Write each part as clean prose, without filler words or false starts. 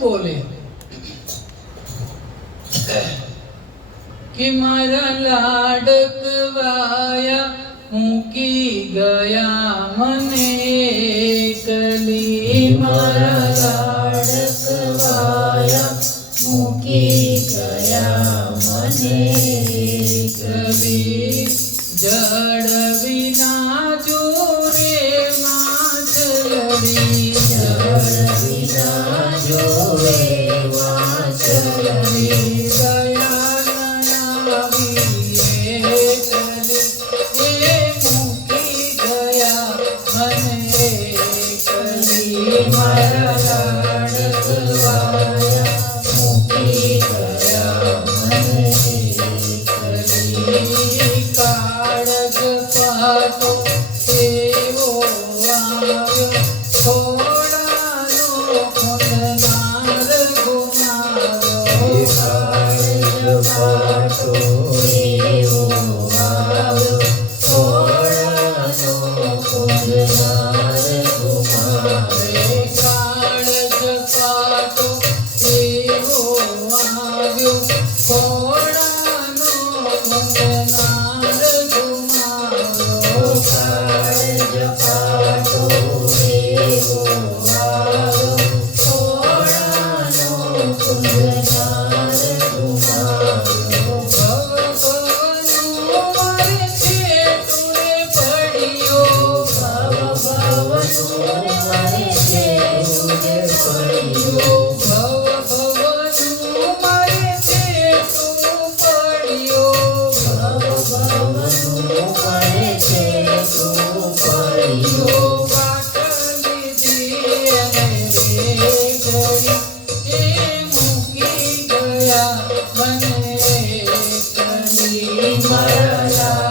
બોલે कि मारा लाडकवाया મૂકી ગયા મને એકલી મારા લાડકવાયા મૂકી ગયા મને એકલી જળ વિના જોરે માછલડી જળ વિના જોરે વાછલડી મારા લાડકવાયા મૂકી ગયા મને એકલી કાળજ પાટો એવો આવ્યો થોડાનો ખોલનાર ગુમાવ્યો કાળજ પાટો એવો આવ્યો થોડાનો ખોલનાર મારા લાડકવાયા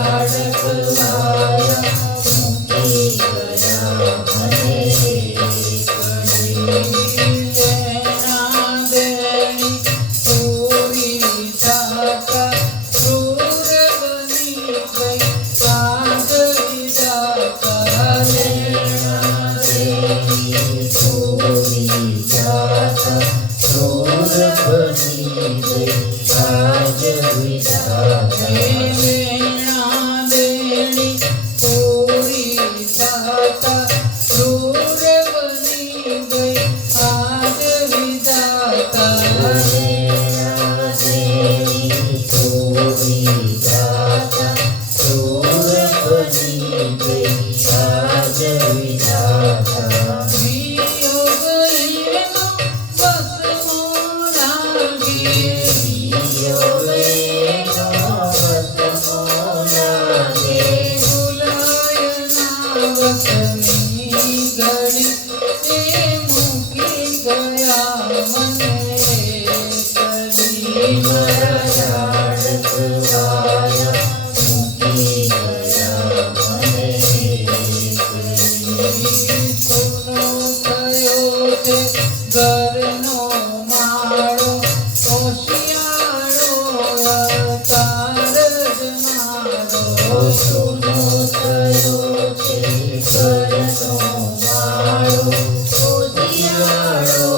મૂકી ગયા મને ઘરનો માળો હોશિયાળો તાર જ મારો સોનો થયો છે ઘરનો માળો હોશિયાળો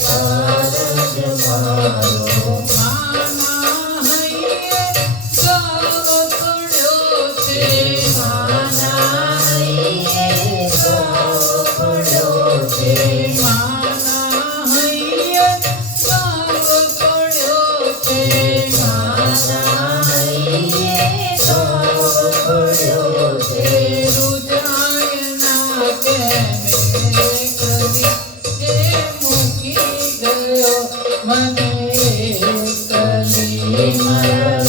તાર જ મારો માના હૈયે ગાવ પડ્યો છે માના હૈયે ગાવ પડ્યો છે મને કલી મારા